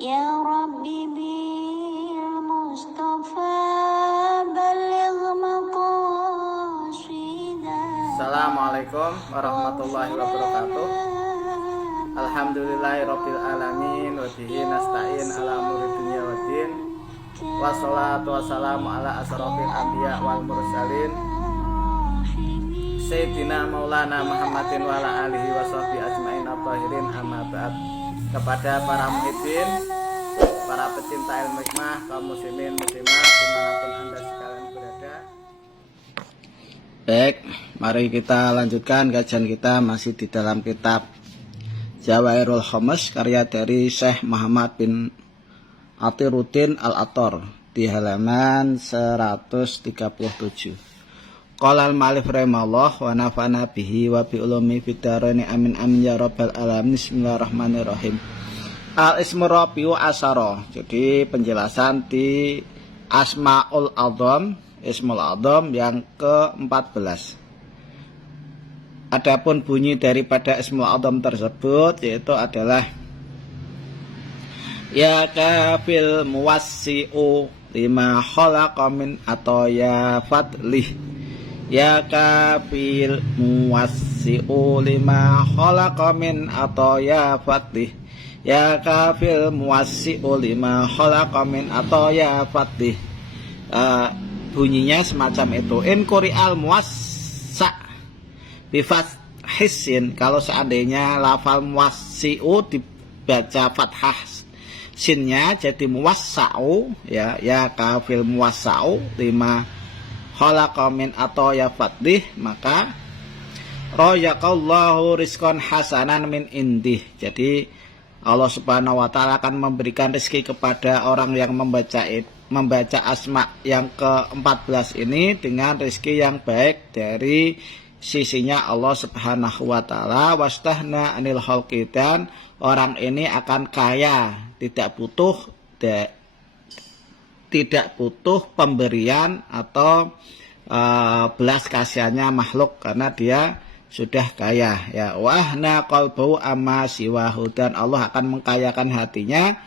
Ya Rabbi bil Mustafa baligh maqasidah. Assalamualaikum warahmatullahi wabarakatuh. Alhamdulillahirabbil alamin wa bihi nasta'in ala umuri dunya waddin. Wassalatu wassalamu ala asrofil anbiya wal mursalin Sayyidina Maulana Muhammadin wa ala alihi wa sahbihi ajmain at-tahirin, amma ba'd. Kepada para muhibbin, para pecinta ilmu hikmah, kaum muslimin muslimat dimanapun anda sekalian berada. Baik, mari kita lanjutkan kajian kita masih di dalam kitab Jawahirul Khamas karya dari Syekh Muhammad bin Athiruddin Al-Attar di halaman 137. Qala al-mu'allif rahimahullah wa nafa'ana bihi wa bi ulumi fid dharain amin amin ya rabbal alamin. Bismillahirrahmanirrahim. Al-ismu rabi'u asyara. Jadi penjelasan di Asmaul Adzam, Ismul Adzam yang ke-14. Adapun bunyi daripada Ismul Adzam tersebut yaitu adalah ya kafil muwassi'u lima khalaqa min atau ya fadlih. Ya kafil muwassi'u lima khalaqa min atau ya fadlih. Ya kafil muwassi'u lima khalaqa min atau ya fadlih. Bunyinya semacam itu. In quri'al muwassa' bifat hisin, kalau seandainya lafal muwassi'u dibaca fathah sinnya jadi muwassa'u, ya kafil muwassa'u lima khalaqa min atau ya fadlih, maka royakallahu rizqan hasanan min indih. Jadi Allah subhanahu wa ta'ala akan memberikan rezeki kepada orang yang membaca asma yang ke-14 ini dengan rezeki yang baik dari sisinya Allah subhanahu wa ta'ala. Wastahna anil khalqi, dan orang ini akan kaya, tidak butuh pemberian atau belas kasihannya makhluk karena dia sudah kaya, ya. Wahna qalbu amma siwahu, dan Allah akan mengkayakan hatinya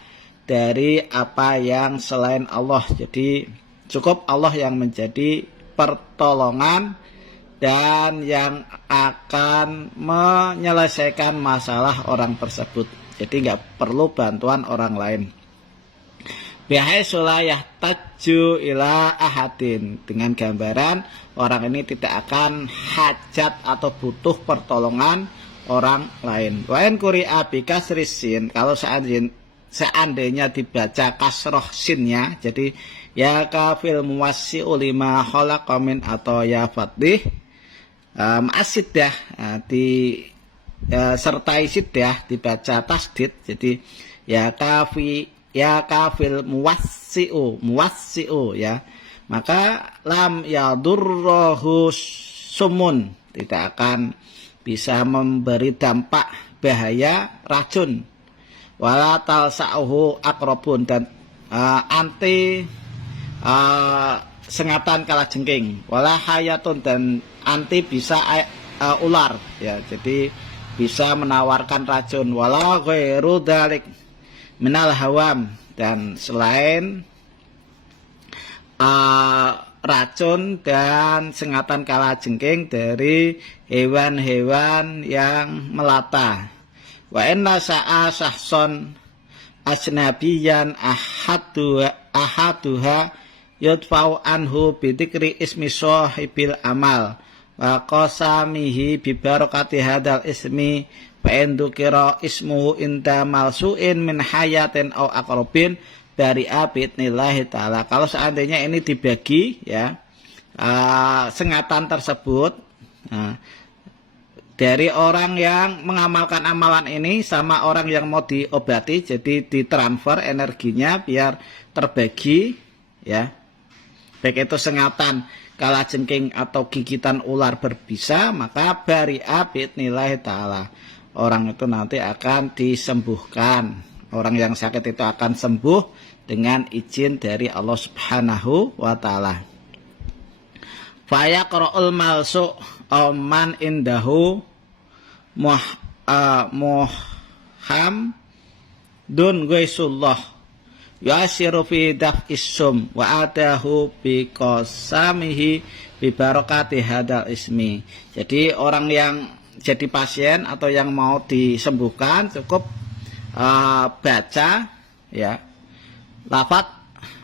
dari apa yang selain Allah. Jadi cukup Allah yang menjadi pertolongan dan yang akan menyelesaikan masalah orang tersebut. Jadi nggak perlu bantuan orang lain. Bihaisu la yahtaju ila ahadin, dengan gambaran orang ini tidak akan hajat atau butuh pertolongan orang lain. Wa in quri'a bi kasri sin, kalau seandainya dibaca kasroh sinnya, jadi ya kafil muwassi'u lima khalaqa min atau ya fadlih, ma'asidah sertai sidah dibaca tasdid, jadi ya kafil muwassi'u, ya, maka lam yadurruhu sumun, tidak akan bisa memberi dampak bahaya racun. Wala talsa'uhu akrobun, dan anti sengatan kalajengking. Wala hayatun, dan anti bisa ular, ya, jadi bisa menawarkan racun. Wala ghairu dzalik minal hawam, dan selain racun dan sengatan kalajengking dari hewan-hewan yang melata. Wa inna sa'a sahson ajnabiyan ahaduha yudfa'u anhu bidikri ismi sahibil amal wa qasamihi bibarakati hadal ismi fa in dzukira ismuhu inda malsu'in min hayatin aw aqrabin dari abidnillahi ta'ala. Kalau seandainya ini dibagi, ya, sengatan tersebut dari orang yang mengamalkan amalan ini sama orang yang mau diobati, jadi ditransfer energinya biar terbagi, ya, baik itu sengatan kalajengking atau gigitan ular berbisa, maka bari abidnillahi ta'ala, orang itu nanti akan disembuhkan. Orang yang sakit itu akan sembuh dengan izin dari Allah subhanahu wa ta'ala. Fayaqra'ul malsu' man indahu muham dun Ghaisullah yasiru fi daf'is sum wa adahu bi qasamihi bi barakati hadal ismi. Jadi orang yang jadi pasien atau yang mau disembuhkan cukup baca ya lafaz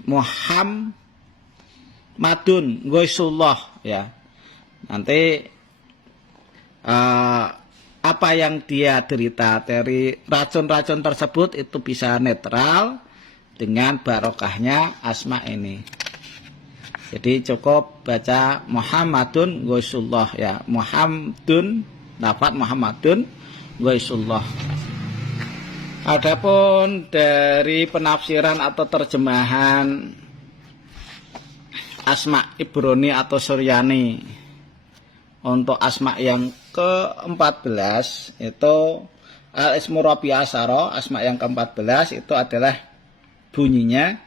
Muhammadun Ghaisullah ya. Nanti apa yang dia derita dari racun-racun tersebut itu bisa netral dengan barokahnya asma ini. Jadi cukup baca Muhammadun Ghaisullah ya. Muhammadun, lafaz Muhammadun Ghaisullah. Adapun dari penafsiran atau terjemahan asma Ibrani atau Suryani untuk asma yang ke-14 itu al-ismu Rabi Asaro, asma yang ke-14 itu adalah bunyinya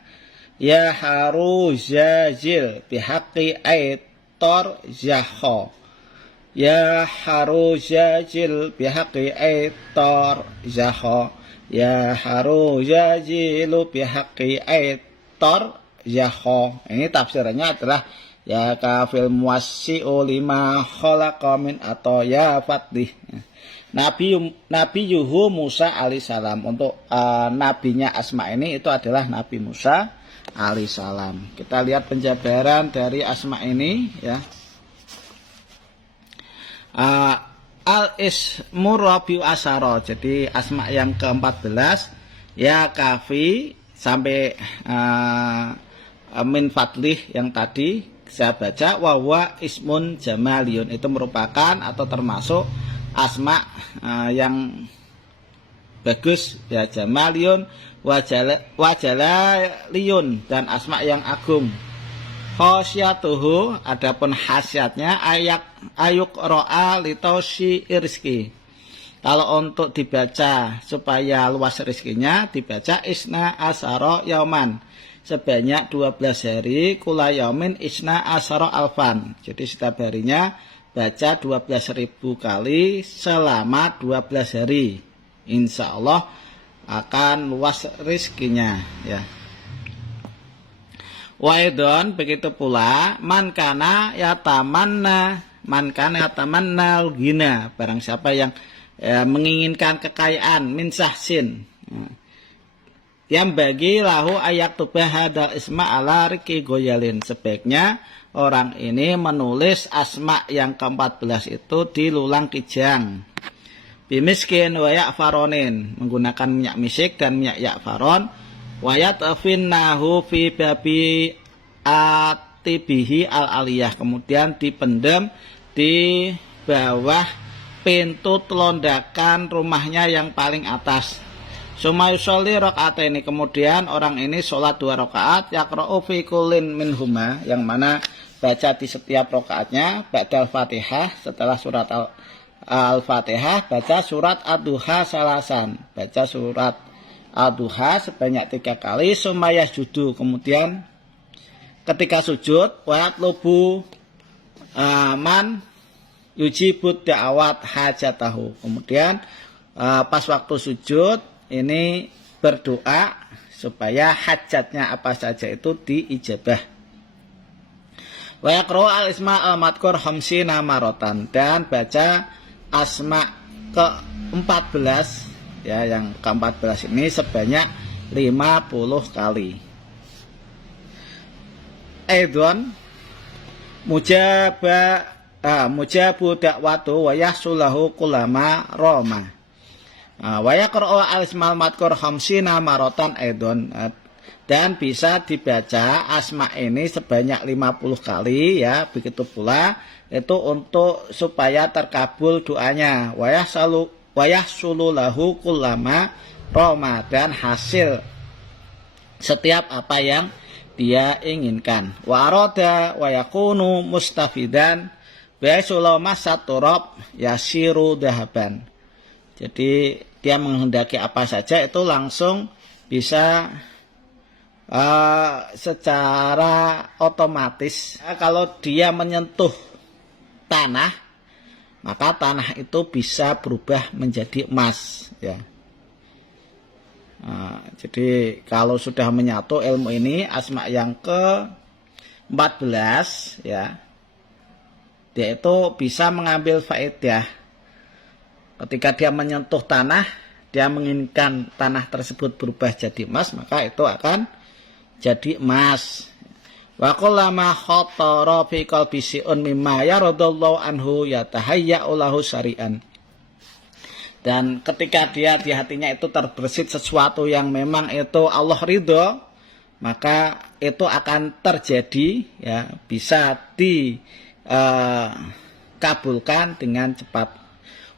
ya haruzajil bihaqi aitor zahho. Ya haruzajil bihaqi aitor zahho. Ya haruzajilu bihaqi aitor zahho. Ini tafsirannya adalah ya kafil muwassi'u lima khalaqa min atau ya fatih. Nabi Yuhu Musa alaihissalam. Untuk nabinya asma ini itu adalah Nabi Musa alaihissalam. Kita lihat penjabaran dari asma ini ya. Al-ismu Rabi'u Asyara. Jadi asma yang ke-14 ya kafi sampai min fadlih yang tadi saya baca wawa ismun jamaliyun, itu merupakan atau termasuk asma yang bagus ya, jamaliyun wajalaliyun, dan asma yang agung. Khosyatuhu, adapun khasiatnya ayuk ro'a litausi rizki. Kalau untuk dibaca supaya luas rizkinya dibaca isna asaro yauman, sebanyak 12 hari, kula yaumin isna asaro alfan. Jadi setiap harinya baca 12.000 kali selama 12 hari. Insya Allah akan luas rizkinya ya. Waidon, begitu pula man kana yatamanna gina, barang siapa yang menginginkan kekayaan min sahsin yang bagi lahu ayak tubah hadal isma ala riki goyalin, sebaiknya orang ini menulis asma yang ke-14 itu di lulang kijang bimiskin wa ya'faronin, menggunakan minyak misik dan minyak ya'faron, wa yatfinnahu fi babi atibihi al-aliyah, kemudian dipendam di bawah pintu telondakan rumahnya yang paling atas. Sumayusolli rakaat ini, kemudian orang ini sholat 2 rakaat, yaqra'u fi kullin minhuma, yang mana baca di setiap rakaatnya ba'dal Fatihah, setelah surat Al-Fatihah baca surat Ad-Duha salasan, baca surat Ad-Duha sebanyak 3 kali, sumayah judu, kemudian ketika sujud wayat lubu man yujibud da'awat hajatahu, kemudian pas waktu sujud ini berdoa supaya hajatnya apa saja itu diijabah. Wa yaqra'u al-isma al-madhkur khamsina maratan, dan baca asma ke-14 ya, yang ke-14 ini sebanyak 50 kali. Aidon mujabu dakwatu wa yahsulahu kulama roma. Wa yaqra'u al-ismal madhkur khamsina maratan aidon, dan bisa dibaca asma ini sebanyak 50 kali ya, begitu pula itu untuk supaya terkabul doanya. Wa yahsulu lahu kullama roma, dan hasil setiap apa yang dia inginkan. Wa arada wa yakunu mustafidan bi'aisulau masaturab yasiru dahaban. Jadi dia menghendaki apa saja itu langsung bisa secara otomatis. Kalau dia menyentuh tanah, maka tanah itu bisa berubah menjadi emas ya. Jadi kalau sudah menyatu ilmu ini asma yang ke-14 ya, dia itu bisa mengambil faedah. Ketika dia menyentuh tanah, dia menginginkan tanah tersebut berubah jadi emas, maka itu akan jadi emas. Wa kullama khatara fi qalbi syai'un mimma yaradallahu anhu yatahayya'u lahu syari'an. Dan ketika dia di hatinya itu terbersit sesuatu yang memang itu Allah ridho, maka itu akan terjadi ya, bisa dikabulkan dengan cepat.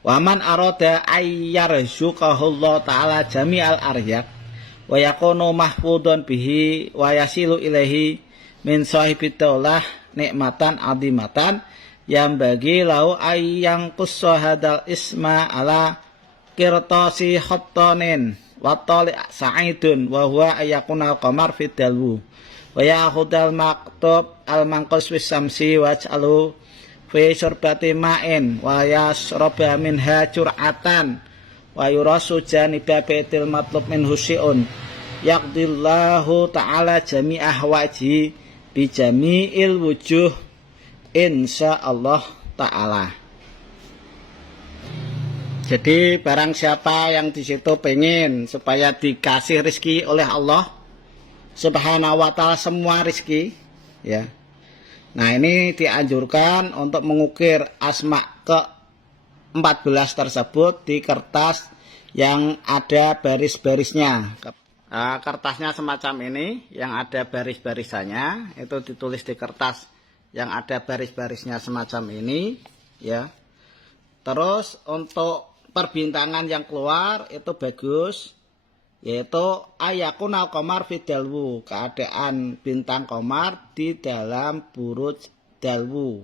Waman arada ayyarzuqahullahu ta'ala jami'al aryak wa yakunu mahfudun bihi wa yasilu ilaihi min sahibid daulah nikmatan adimatan yang bagi lau ayyang kussahadal isma ala kirtasi khotonin wa tali' sa'idun wa huwa ayakuna qamar fidalwu wa yahudal maktub al mangkus wis samsi waj'alu fi syurbati ma'in wa yasroba minha cur'atan wa yurasu janiba baitil matlub min husyun yaqdillahu ta'ala jami'ah wajhi bi jami'il wujuh insyaallah ta'ala. Jadi barang siapa yang di situ pengen supaya dikasih rezeki oleh Allah Subhanahu wa taala, semua rezeki ya. Nah, ini dianjurkan untuk mengukir asma ke-14 tersebut di kertas yang ada baris-barisnya. Kertasnya semacam ini yang ada baris-barisannya, itu ditulis di kertas yang ada baris-barisnya semacam ini ya. Terus untuk perbintangan yang keluar itu bagus, yaitu ayakuna qamar fi dalwu, keadaan bintang qamar di dalam buruj dalwu.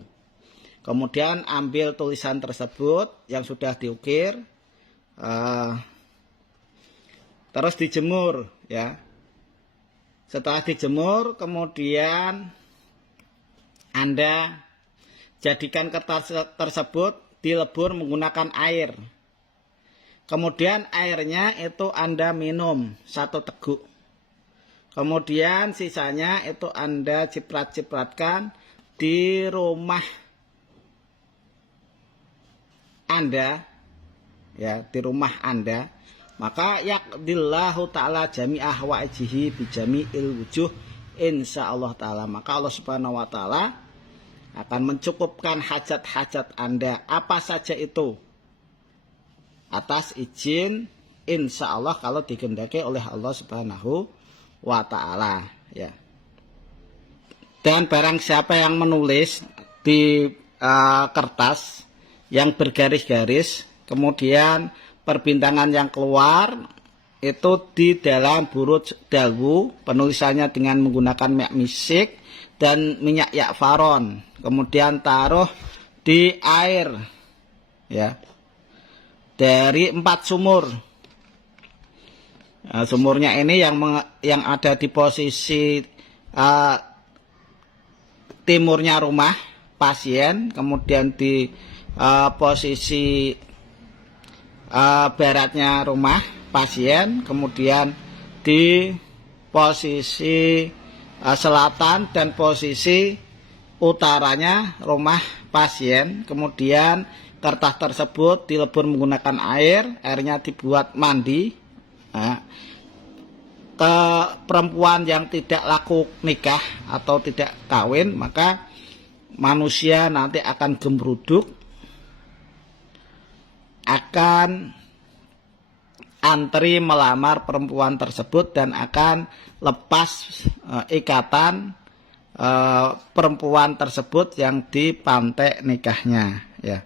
Kemudian ambil tulisan tersebut yang sudah diukir, terus dijemur ya. Setelah dijemur, kemudian Anda jadikan kertas tersebut dilebur menggunakan air. Kemudian airnya itu Anda minum 1 teguk. Kemudian sisanya itu Anda ciprat-cipratkan di rumah Anda ya, di rumah Anda. Maka yaqdillahu ta'ala jami'ah wa'jihi bi jami'il wujuh insyaallah ta'ala. Maka Allah Subhanahu wa taala akan mencukupkan hajat-hajat Anda apa saja itu atas izin insya Allah kalau dikehendaki oleh Allah Subhanahu wa ta'ala ya. Dan barang siapa yang menulis di kertas yang bergaris-garis, kemudian perbintangan yang keluar itu di dalam buruj dalwu, penulisannya dengan menggunakan minyak misik dan minyak yakfaron, kemudian taruh di air ya, dari 4 sumur. Nah, sumurnya ini yang ada di posisi timurnya rumah pasien, kemudian di posisi baratnya rumah pasien, kemudian di posisi selatan dan posisi utaranya rumah pasien. Kemudian kertas tersebut dilebur menggunakan air, airnya dibuat mandi. Nah, ke perempuan yang tidak laku nikah atau tidak kawin, maka manusia nanti akan gembruduk, akan antri melamar perempuan tersebut dan akan lepas ikatan perempuan tersebut yang dipantek nikahnya ya.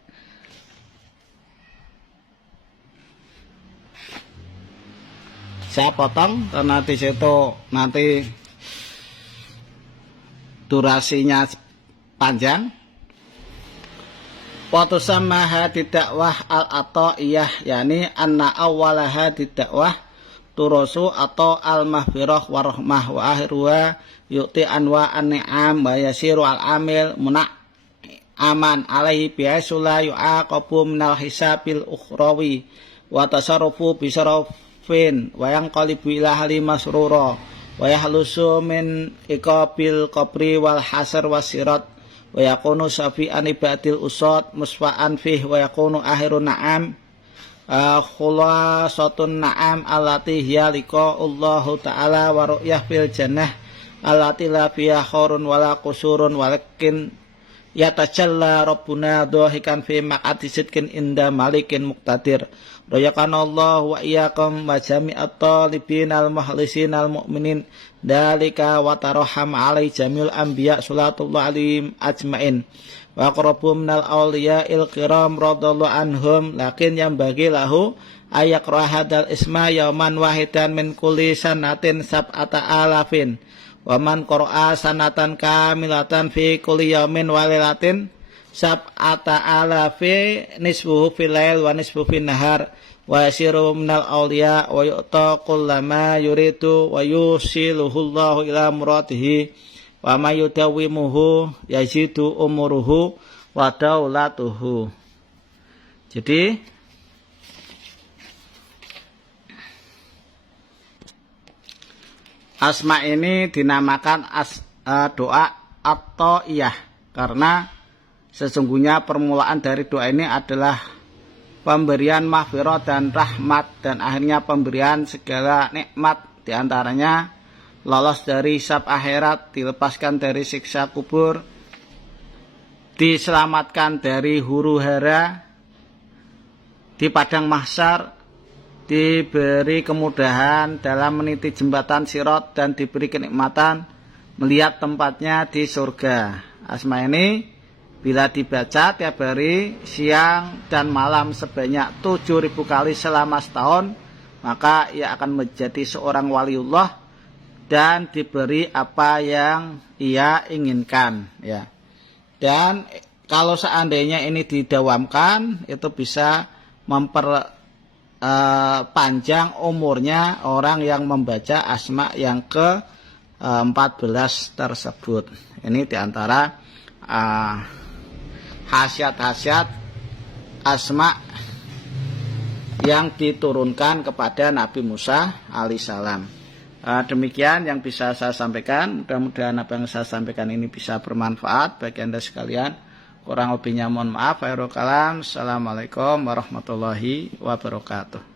Saya potong karena di situ nanti durasinya panjang. Watusama hadi dakwah al-ata'iyah, yakni anna awwala hadi dakwah turusu atau al-mahfirah warahmah wa ahruha yu'ti anwa an-ni'am wa yasiru al-amil munak aman alaihi bihaisula yu'aqabu minal hisabil ukhrawi wa tasarrufu bisaraf fin wa yanqalibu ila ahli masrura wa yahlusu min iqabil qabri wal hasr wasirat wa yakunu safi'an ibadil usad musfa'an fih wa yakunu akhirun na'am khulasatun na'am allati hiya liqa'ullahu ta'ala wa ru'yah fil jannah allati la fiha khurun wala qusurun walakin yatajalla rabbuna dhahikan fi maq'ati sidqin inda malikin muqtadir rayakanallahu wa iyyakum wa jami'at talibin al mukhlisin al mu'minin dalika wa taraham alai jamil anbiya sallallahu alaihim ajmain wa qarabu minal awliya'il kiram radallahu anhum lakin yang bagi lahu ayaqra hadal isma yauman wahidan min kulli sanatin sab'ata alafin wa man qara'a sanatan kamilatan fi kulli yaumin walilatin sab'ata alafi nisfuhu fil lail wa nisfuhu fin nahar wa yasiru minal awliya wa yu'ta kullama yuridu wa yusiluhu Allahu ila muradihi wa ma yudawimuhu yazidu umuruhu wa daulatuhu. Jadi asma ini dinamakan doa at-ta'iyah karena sesungguhnya permulaan dari doa ini adalah pemberian maghfirah dan rahmat dan akhirnya pemberian segala nikmat, diantaranya lolos dari hisab akhirat, dilepaskan dari siksa kubur, diselamatkan dari huru hara di padang mahsyar, diberi kemudahan dalam meniti jembatan sirat dan diberi kenikmatan melihat tempatnya di surga. Asma ini bila dibaca tiap hari siang dan malam sebanyak 7.000 kali selama setahun, maka ia akan menjadi seorang waliullah dan diberi apa yang ia inginkan, ya. Dan kalau seandainya ini didawamkan, itu bisa memperpanjang umurnya orang yang membaca asma yang ke-14 tersebut. Ini diantara khasiat-khasiat asma yang diturunkan kepada Nabi Musa alaihissalam. Demikian yang bisa saya sampaikan. Mudah-mudahan apa yang saya sampaikan ini bisa bermanfaat bagi Anda sekalian. Kurang lebihnya mohon maaf. Assalamualaikum warahmatullahi wabarakatuh.